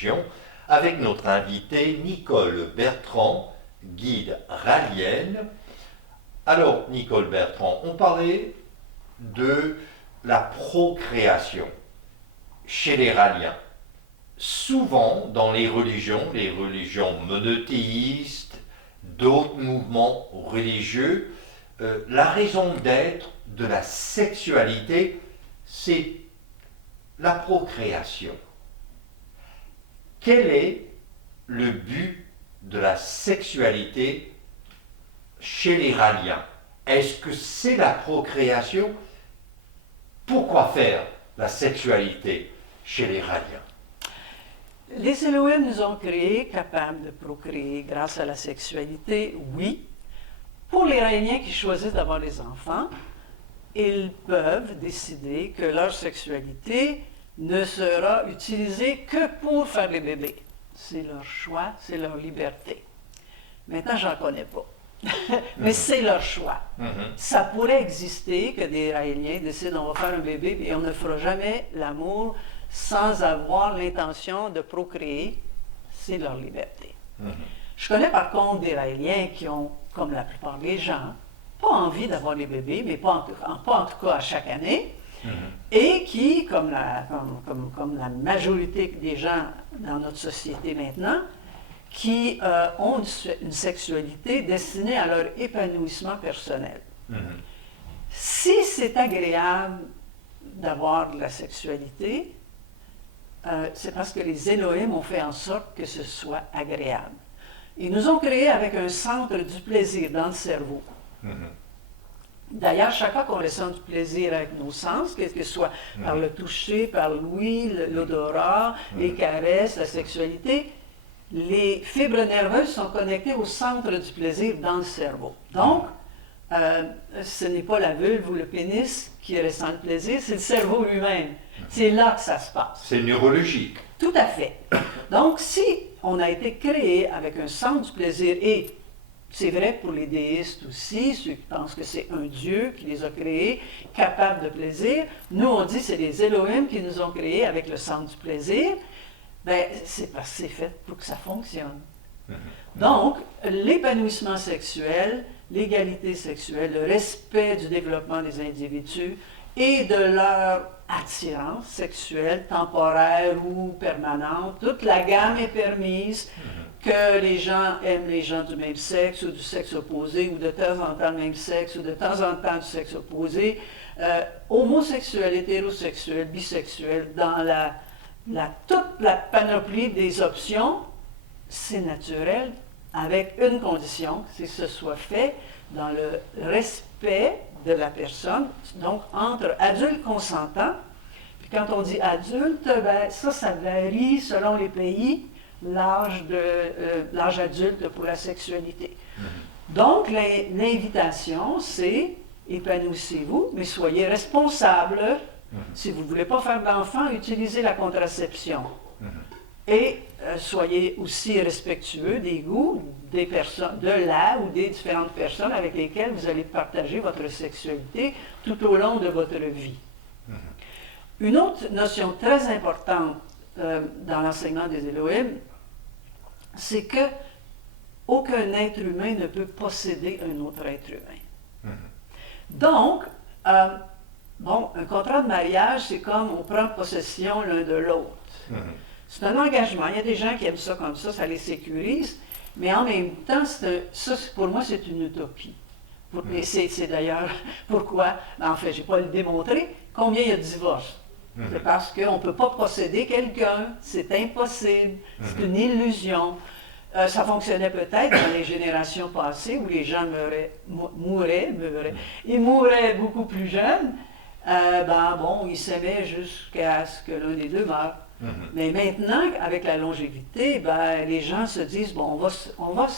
religions, avec notre invitée Nicole Bertrand, guide rallienne. Alors, Nicole Bertrand, on parlait de la procréation chez les ralliens. Souvent, dans les religions monothéistes, d'autres mouvements religieux, la raison d'être de la sexualité, c'est la procréation. Quel est le but de la sexualité chez les ralliens? Est-ce que c'est la procréation? Pourquoi faire la sexualité chez les ralliens? Les Elohim nous ont créés capables de procréer grâce à la sexualité, oui. Pour les Raéliens qui choisissent d'avoir des enfants, ils peuvent décider que leur sexualité ne sera utilisée que pour faire des bébés. C'est leur choix, c'est leur liberté. Maintenant, j'en connais pas. Mais c'est leur choix. Ça pourrait exister que des Raéliens décident on va faire un bébé et on ne fera jamais l'amour sans avoir l'intention de procréer. C'est leur liberté. Je connais par contre des Raéliens qui ont, comme la plupart des gens, pas envie d'avoir des bébés, mais pas en tout cas à chaque année, et qui, comme la majorité des gens dans notre société maintenant, qui ont une sexualité destinée à leur épanouissement personnel. Si c'est agréable d'avoir de la sexualité, c'est parce que les Elohim ont fait en sorte que ce soit agréable. Ils nous ont créés avec un centre du plaisir dans le cerveau. D'ailleurs, chaque fois qu'on ressent du plaisir avec nos sens, que ce soit par le toucher, par l'ouïe, l'odorat, les caresses, la sexualité, les fibres nerveuses sont connectées au centre du plaisir dans le cerveau. Donc, ce n'est pas la vulve ou le pénis qui ressent le plaisir, c'est le cerveau lui-même. C'est là que ça se passe. C'est neurologique. Tout à fait. Donc, si on a été créé avec un centre du plaisir, et c'est vrai pour les déistes aussi, ceux qui pensent que c'est un Dieu qui les a créés, capables de plaisir, nous on dit que c'est les Elohim qui nous ont créés avec le centre du plaisir, bien, c'est parce que c'est fait pour que ça fonctionne. Donc, l'épanouissement sexuel, l'égalité sexuelle, le respect du développement des individus et de leur attirance sexuelle, temporaire ou permanente, toute la gamme est permise, que les gens aiment les gens du même sexe ou du sexe opposé, ou de temps en temps le même sexe, ou de temps en temps du sexe opposé, homosexuel, hétérosexuel, bisexuel, dans toute la panoplie des options, c'est naturel, avec une condition, c'est que ce soit fait dans le respect de la personne, donc entre adultes consentants. Puis quand on dit adulte, ben, ça varie selon les pays, l'âge adulte pour la sexualité. Donc, l'invitation, c'est épanouissez-vous, mais soyez responsables. Si vous ne voulez pas faire d'enfants, utilisez la contraception. Et soyez aussi respectueux des goûts des personnes, de la ou des différentes personnes avec lesquelles vous allez partager votre sexualité tout au long de votre vie. Une autre notion très importante dans l'enseignement des Elohim, c'est que aucun être humain ne peut posséder un autre être humain. Donc, un contrat de mariage, c'est comme on prend possession l'un de l'autre. C'est un engagement. Il y a des gens qui aiment ça comme ça les sécurise, mais en même temps, pour moi, c'est une utopie. C'est d'ailleurs pourquoi, en fait, je n'ai pas le démontré, combien il y a de divorces. C'est parce qu'on ne peut pas posséder quelqu'un, c'est impossible, c'est une illusion. Ça fonctionnait peut-être dans les générations passées où les gens mouraient beaucoup plus jeunes. Ils s'aimaient jusqu'à ce que l'un des deux meure. Mais maintenant, avec la longévité, les gens se disent, on va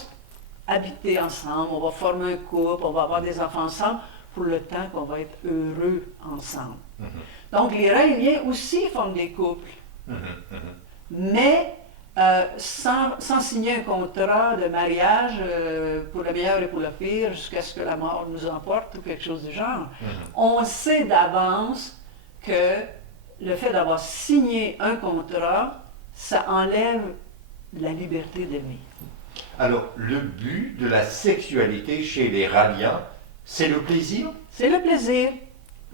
habiter ensemble, on va former un couple, on va avoir des enfants ensemble pour le temps qu'on va être heureux ensemble. Donc, les Raéliens aussi forment des couples, mais sans signer un contrat de mariage pour le meilleur et pour le pire jusqu'à ce que la mort nous emporte ou quelque chose du genre. On sait d'avance que le fait d'avoir signé un contrat ça enlève la liberté d'aimer. Alors, le but de la sexualité chez les Raliens, c'est le plaisir C'est le plaisir.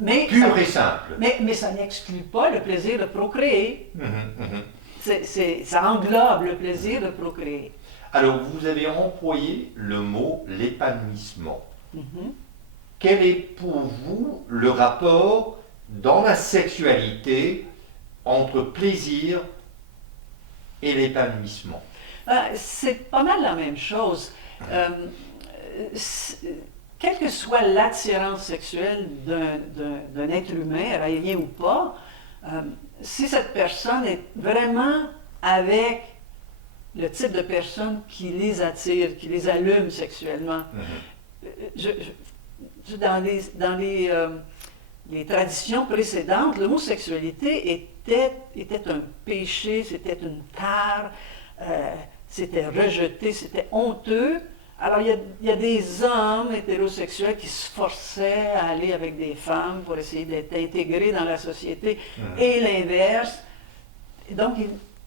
Mais pur ça, et simple. mais ça n'exclut pas le plaisir de procréer. Ça englobe le plaisir de procréer. Alors, vous avez employé le mot l'épanouissement. Mhm. Quel est pour vous le rapport dans la sexualité entre plaisir et l'épanouissement? C'est pas mal la même chose. Quelle que soit l'attirance sexuelle d'un être humain, raélien ou pas, si cette personne est vraiment avec le type de personne qui les attire, qui les allume sexuellement, dans les traditions précédentes, l'homosexualité était un péché, c'était une tare, c'était rejeté, c'était honteux. Alors, il y a des hommes hétérosexuels qui se forçaient à aller avec des femmes pour essayer d'être intégrés dans la société, et l'inverse. Donc,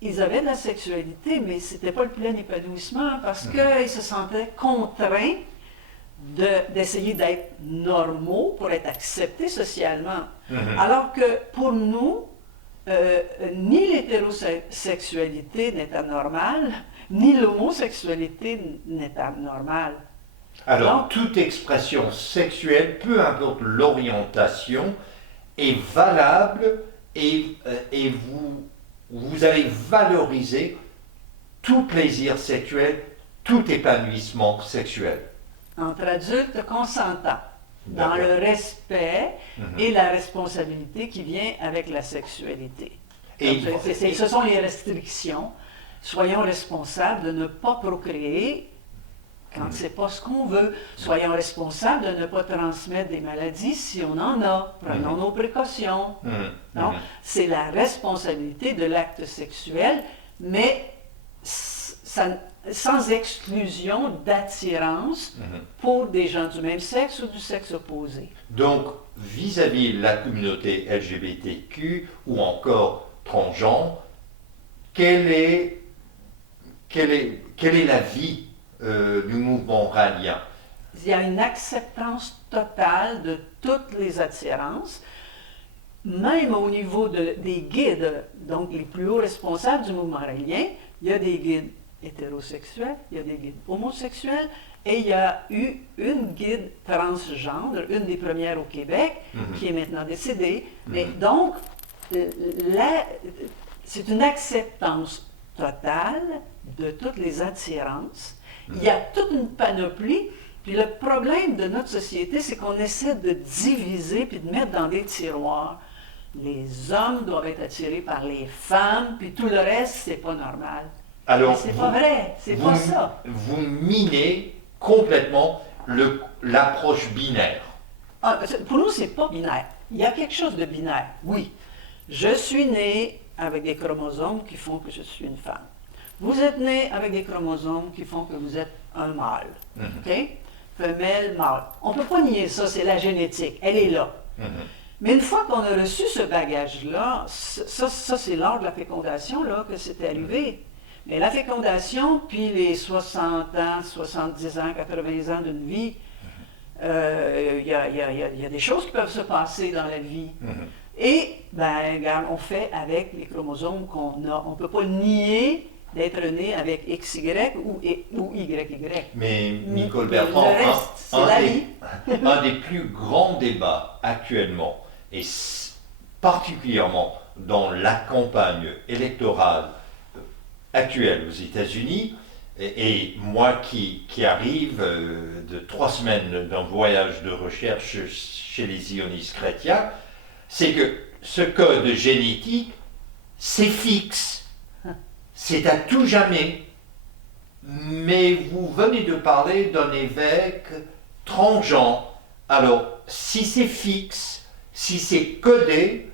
ils avaient de la sexualité, mais ce n'était pas le plein épanouissement parce qu'ils se sentaient contraints d'essayer d'être normaux pour être acceptés socialement. Alors que pour nous, ni l'hétérosexualité n'est anormale, ni l'homosexualité n'est anormale. Alors, toute expression sexuelle, peu importe l'orientation, est valable et vous allez valoriser tout plaisir sexuel, tout épanouissement sexuel. Entre adultes consentants, dans D'accord. le respect et la responsabilité qui vient avec la sexualité. Et- Ce sont les restrictions. Soyons responsables de ne pas procréer quand c'est pas ce qu'on veut. Soyons responsables de ne pas transmettre des maladies si on en a. Prenons nos précautions. Donc, c'est la responsabilité de l'acte sexuel, mais sans exclusion d'attirance pour des gens du même sexe ou du sexe opposé. Donc, vis-à-vis de la communauté LGBTQ ou encore transgenre, quelle est la vie du mouvement ralien? Il y a une acceptance totale de toutes les attirances, même au niveau des guides, donc les plus hauts responsables du mouvement ralien. Il y a des guides hétérosexuels, il y a des guides homosexuels, et il y a eu une guide transgendre, une des premières au Québec, qui est maintenant décédée. Mais donc, c'est une acceptance totale de toutes les attirances. Il y a toute une panoplie. Puis le problème de notre société, c'est qu'on essaie de diviser puis de mettre dans des tiroirs. Les hommes doivent être attirés par les femmes, puis tout le reste, c'est pas normal. Alors, Mais c'est pas vrai, c'est pas ça. Vous minez complètement l'approche binaire. Pour nous, c'est pas binaire. Il y a quelque chose de binaire, oui. Je suis né avec des chromosomes qui font que je suis une femme. Vous êtes né avec des chromosomes qui font que vous êtes un mâle. OK? Femelle, mâle. On ne peut pas nier ça, c'est la génétique. Elle est là. Mais une fois qu'on a reçu ce bagage-là, ça c'est lors de la fécondation là, que c'est arrivé. Mais la fécondation, puis les 60 ans, 70 ans, 80 ans d'une vie, il y a des choses qui peuvent se passer dans la vie. Et, regarde, on fait avec les chromosomes qu'on a. On ne peut pas nier d'être né avec XY ou YY. Mais Nicole Bertrand, Le reste, c'est la vie. un des plus grands débats actuellement, et particulièrement dans la campagne électorale actuelle aux États-Unis, et moi qui arrive de 3 semaines d'un voyage de recherche chez les zionistes chrétiens, c'est que ce code génétique, c'est fixe, c'est à tout jamais. Mais vous venez de parler d'un évêque transgenre. Alors, si c'est fixe, si c'est codé,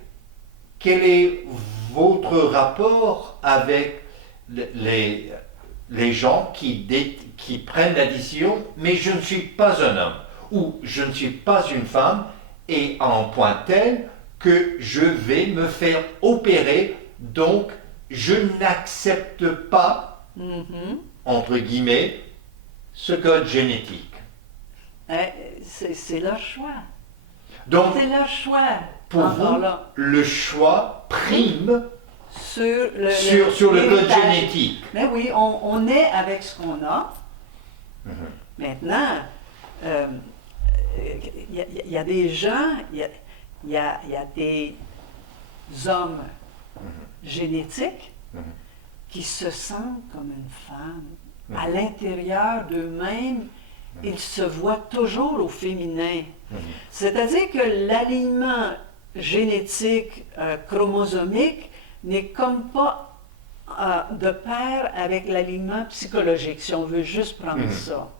quel est votre rapport avec les gens qui prennent la décision, mais je ne suis pas un homme, ou je ne suis pas une femme, et à un point tel que je vais me faire opérer, donc je n'accepte pas, entre guillemets, ce code génétique. C'est leur choix. Donc, C'est leur choix. pour vous, là, le choix prime sur sur le code l'héritage. génétique. Mais oui, on est avec ce qu'on a. Maintenant, il y a des gens, il y a des hommes génétiques qui se sentent comme une femme. À l'intérieur d'eux-mêmes, ils se voient toujours au féminin. C'est-à-dire que l'alignement génétique, chromosomique, n'est comme pas de pair avec l'alignement psychologique, si on veut juste prendre ça.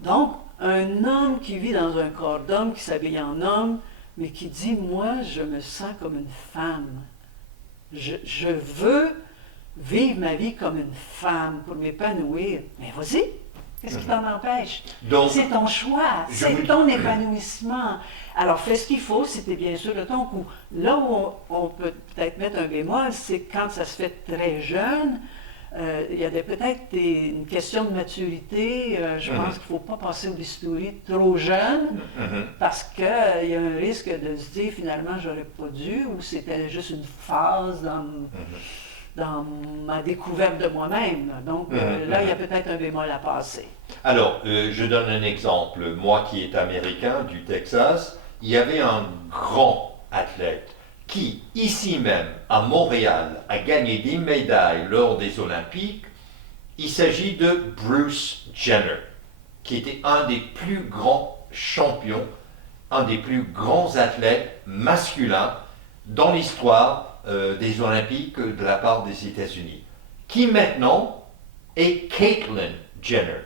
Donc, un homme qui vit dans un corps d'homme, qui s'habille en homme, mais qui dit, moi, je me sens comme une femme. Je veux vivre ma vie comme une femme pour m'épanouir. Mais vas-y, qu'est-ce qui t'en empêche? Donc, c'est ton choix, c'est ton épanouissement. Alors, fais ce qu'il faut si tu es bien sûr de ton coup. Là où on peut peut-être mettre un bémol, c'est quand ça se fait très jeune. Il y a peut-être une question de maturité. Je pense qu'il ne faut pas passer au bistouri trop jeune parce qu'il y a un risque de se dire finalement j'aurais pas dû ou c'était juste une phase dans ma découverte de moi-même. Donc là, il y a peut-être un bémol à passer. Alors, je donne un exemple. Moi qui est américain du Texas, il y avait un grand athlète qui, ici même, à Montréal, a gagné des médailles lors des Olympiques. Il s'agit de Bruce Jenner, qui était un des plus grands champions, un des plus grands athlètes masculins dans l'histoire des Olympiques de la part des États-Unis, qui maintenant est Caitlyn Jenner.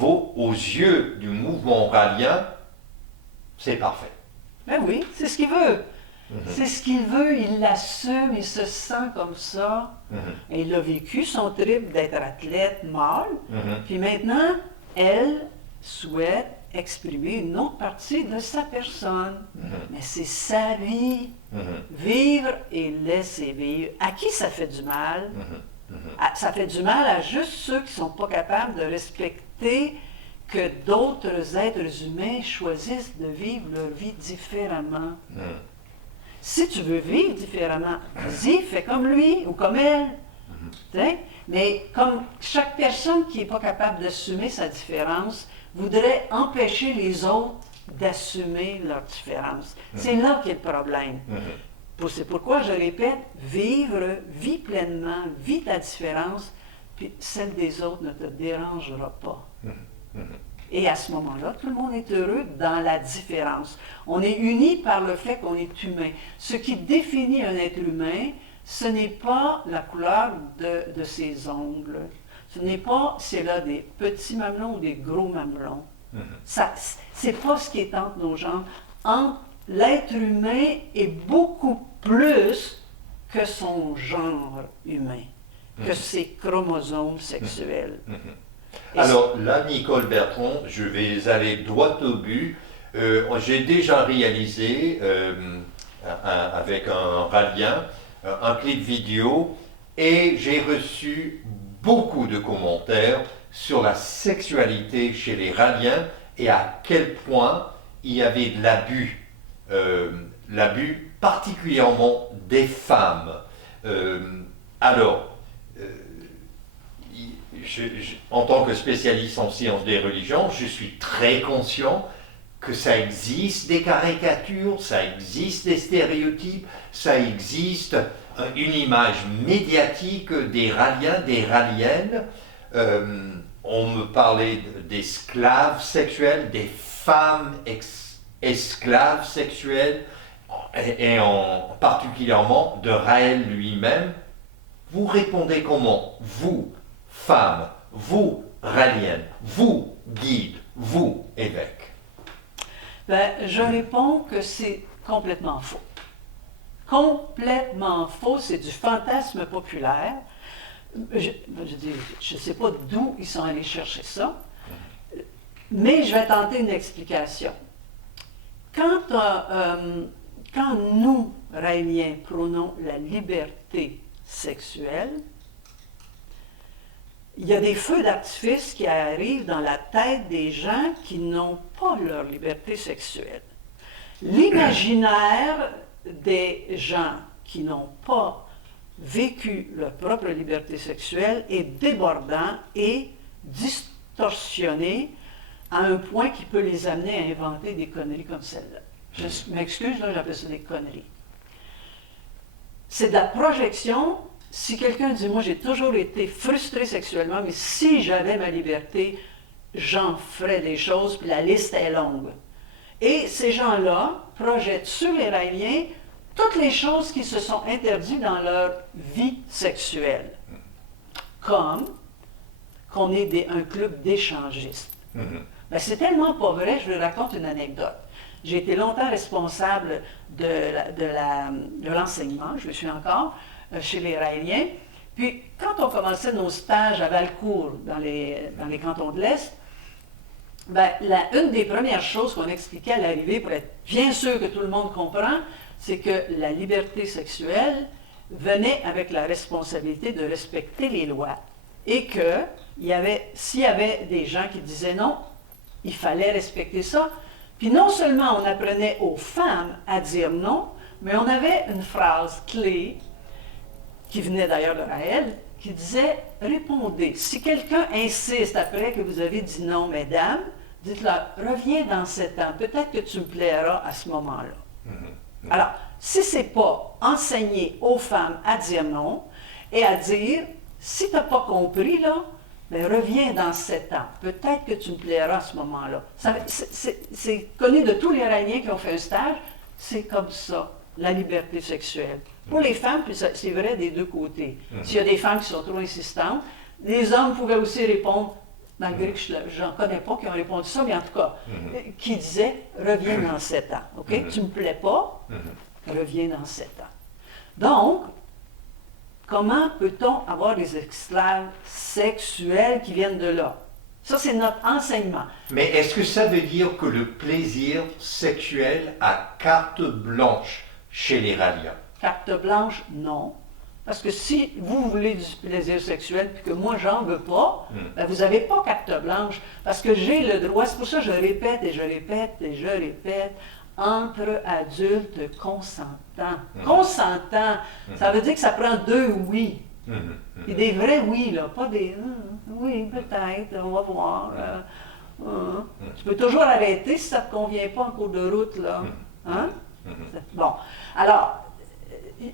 Aux yeux du mouvement rallien, c'est parfait. Ben oui, c'est ce qu'il veut. C'est ce qu'il veut, il l'assume, il se sent comme ça. Et il a vécu son trip d'être athlète mâle. Puis maintenant, elle souhaite exprimer une autre partie de sa personne. Mais c'est sa vie. Vivre et laisser vivre. À qui ça fait du mal? Ça fait du mal à juste ceux qui ne sont pas capables de respecter que d'autres êtres humains choisissent de vivre leur vie différemment. Si tu veux vivre différemment, vas-y, fais comme lui ou comme elle. Mais comme chaque personne qui n'est pas capable d'assumer sa différence voudrait empêcher les autres d'assumer leur différence. C'est là qu'est le problème. C'est pourquoi je répète, vis pleinement, vis ta différence, puis celle des autres ne te dérangera pas. Et à ce moment-là, tout le monde est heureux dans la différence. On est unis par le fait qu'on est humain. Ce qui définit un être humain, ce n'est pas la couleur de ses ongles. Ce n'est pas s'il a des petits mamelons ou des gros mamelons. C'est pas ce qui est entre nos jambes. L'être humain est beaucoup plus que son genre humain, que ses chromosomes sexuels. Alors là, Nicole Bertrand, je vais aller droit au but. J'ai déjà réalisé avec un rallien un clip vidéo et j'ai reçu beaucoup de commentaires sur la sexualité chez les ralliens et à quel point il y avait de l'abus particulièrement des femmes. En tant que spécialiste en sciences des religions, je suis très conscient que ça existe des caricatures, ça existe des stéréotypes, ça existe une image médiatique des ralliens, des ralliennes. On me parlait d'esclaves sexuels, des femmes esclaves sexuelles, et particulièrement de Raël lui-même. Vous répondez comment? Vous, femme, vous, rallienne, vous, guide, vous, évêque. Je réponds que c'est complètement faux. Complètement faux, c'est du fantasme populaire. Je ne sais pas d'où ils sont allés chercher ça, mais je vais tenter une explication. Quand nous, Raéliens, prônons la liberté sexuelle, il y a des feux d'artifice qui arrivent dans la tête des gens qui n'ont pas leur liberté sexuelle. L'imaginaire des gens qui n'ont pas vécu leur propre liberté sexuelle est débordant et distorsionné à un point qui peut les amener à inventer des conneries comme celle-là. Je m'excuse, là, j'appelle ça des conneries. C'est de la projection. Si quelqu'un dit, moi j'ai toujours été frustré sexuellement, mais si j'avais ma liberté, j'en ferais des choses, puis la liste est longue. Et ces gens-là projettent sur les Raéliens toutes les choses qui se sont interdites dans leur vie sexuelle. Comme qu'on est un club d'échangistes. Ben, c'est tellement pas vrai, je vous raconte une anecdote. J'ai été longtemps responsable de l'enseignement, je le suis encore, chez les Raéliens. Puis, quand on commençait nos stages à Valcourt, dans les cantons de l'Est, ben, une des premières choses qu'on expliquait à l'arrivée, pour être bien sûr que tout le monde comprend, c'est que la liberté sexuelle venait avec la responsabilité de respecter les lois. Et que, s'il y avait des gens qui disaient non, il fallait respecter ça. Puis non seulement on apprenait aux femmes à dire non, mais on avait une phrase clé, qui venait d'ailleurs de Raël, qui disait « Répondez. Si quelqu'un insiste après que vous avez dit non, mesdames, dites-leur « Reviens dans 7 ans. Peut-être que tu me plairas à ce moment-là. » Alors, si ce n'est pas enseigner aux femmes à dire non et à dire « Si tu n'as pas compris, là, ben, reviens dans 7 ans. Peut-être que tu me plairas à ce moment-là. » C'est connu de tous les Raéliens qui ont fait un stage. C'est comme ça, la liberté sexuelle. Pour les femmes, puis c'est vrai des deux côtés. S'il y a des femmes qui sont trop insistantes, les hommes pouvaient aussi répondre, malgré que je n'en connais pas qui ont répondu ça, mais en tout cas, qui disaient « Reviens dans 7 ans. Okay? Tu ne me plais pas, reviens dans 7 ans. » Donc, comment peut-on avoir des esclaves sexuels qui viennent de là? Ça, c'est notre enseignement. Mais est-ce que ça veut dire que le plaisir sexuel a carte blanche chez les Raéliens? Carte blanche, non. Parce que si vous voulez du plaisir sexuel puis que moi, j'en veux pas, ben vous n'avez pas carte blanche. Parce que j'ai le droit, c'est pour ça que je répète et je répète et je répète, entre adultes consentants. Consentants, ça veut dire que ça prend 2 oui. Et des vrais oui, là, pas des oui, peut-être, on va voir. Tu peux toujours arrêter si ça ne te convient pas en cours de route, là. Hein? Bon, alors,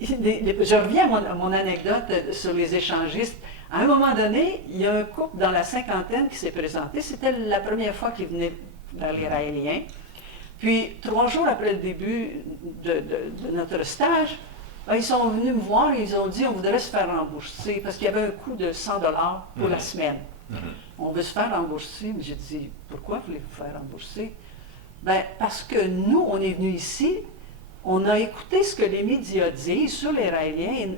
je reviens à mon anecdote sur les échangistes. À un moment donné, il y a un couple dans la cinquantaine qui s'est présenté. C'était la première fois qu'ils venaient vers les Raéliens. Puis, 3 jours après le début de notre stage, ben, ils sont venus me voir et ils ont dit on voudrait se faire rembourser parce qu'il y avait un coût de 100 $ pour la semaine. On veut se faire rembourser. Mais j'ai dit pourquoi voulez-vous faire rembourser? Ben, parce que nous, on est venus ici. On a écouté ce que les médias disent sur les Raéliens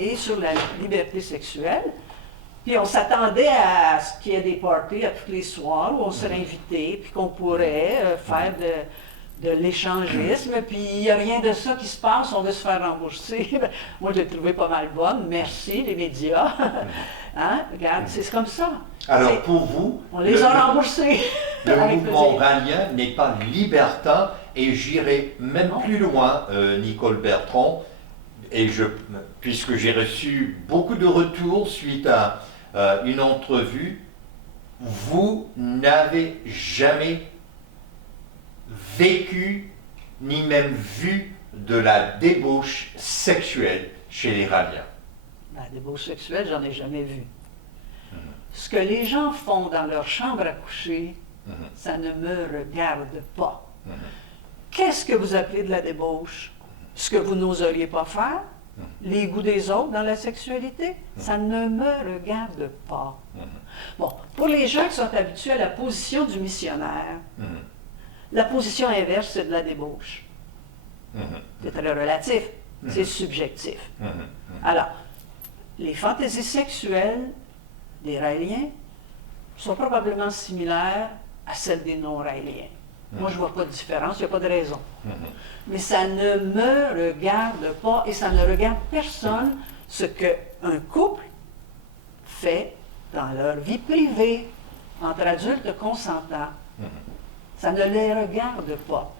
et sur la liberté sexuelle. Puis on s'attendait à ce qu'il y ait des parties à tous les soirs où on serait invité, puis qu'on pourrait faire de l'échangisme. Puis il n'y a rien de ça qui se passe, on veut se faire rembourser. Moi, je l'ai trouvé pas mal bonne. Merci, les médias. Hein? Regarde, c'est comme ça. Alors pour vous, on les a remboursés. Le mouvement raélien n'est pas libertin et j'irai même plus loin, Nicole Bertrand, et puisque j'ai reçu beaucoup de retours suite à une entrevue, vous n'avez jamais vécu ni même vu de la débauche sexuelle chez les Raéliens. La débauche sexuelle, j'en ai jamais vu. Ce que les gens font dans leur chambre à coucher, ça ne me regarde pas. Qu'est-ce que vous appelez de la débauche? Ce que vous n'oseriez pas faire? Les goûts des autres dans la sexualité? Ça ne me regarde pas. Bon, pour les gens qui sont habitués à la position du missionnaire, la position inverse, c'est de la débauche. C'est très relatif, c'est subjectif. Alors, les fantaisies sexuelles des Raéliens sont probablement similaires à celles des non-Raéliens. Moi, je ne vois pas de différence, il n'y a pas de raison. Mhm. Mais ça ne me regarde pas et ça ne regarde personne ce qu'un couple fait dans leur vie privée, entre adultes consentants. Mhm. Ça ne les regarde pas.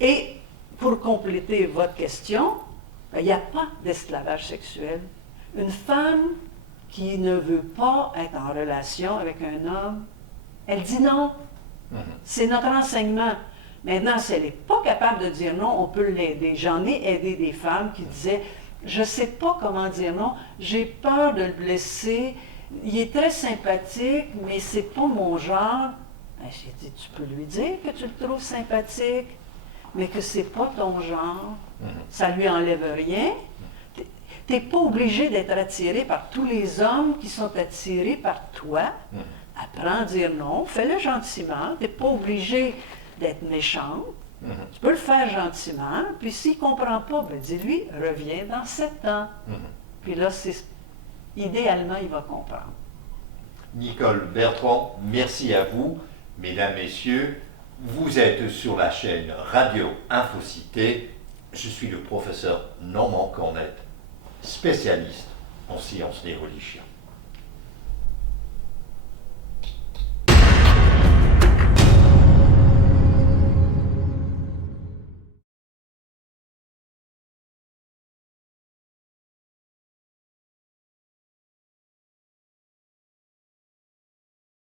Et pour compléter votre question, ben, il n'y a pas d'esclavage sexuel. Une femme qui ne veut pas être en relation avec un homme, elle dit non. Mhm. C'est notre enseignement. Maintenant, si elle n'est pas capable de dire non, on peut l'aider. J'en ai aidé des femmes qui disaient, je ne sais pas comment dire non, j'ai peur de le blesser, il est très sympathique, mais c'est pas mon genre. Ben, j'ai dit, tu peux lui dire que tu le trouves sympathique, mais que c'est pas ton genre. Mhm. Ça lui enlève rien. Tu n'es pas obligé d'être attiré par tous les hommes qui sont attirés par toi. Mhm. Apprends à dire non, fais-le gentiment. Tu n'es pas obligé d'être méchante. Mhm. Tu peux le faire gentiment. Puis s'il ne comprend pas, ben dis-lui, reviens dans 7 ans. Mhm. Puis là, idéalement, il va comprendre. Nicole Bertrand, merci à vous. Mesdames, Messieurs, vous êtes sur la chaîne Radio Infocité. Je suis le professeur Normand Cornette, spécialiste en sciences des religions.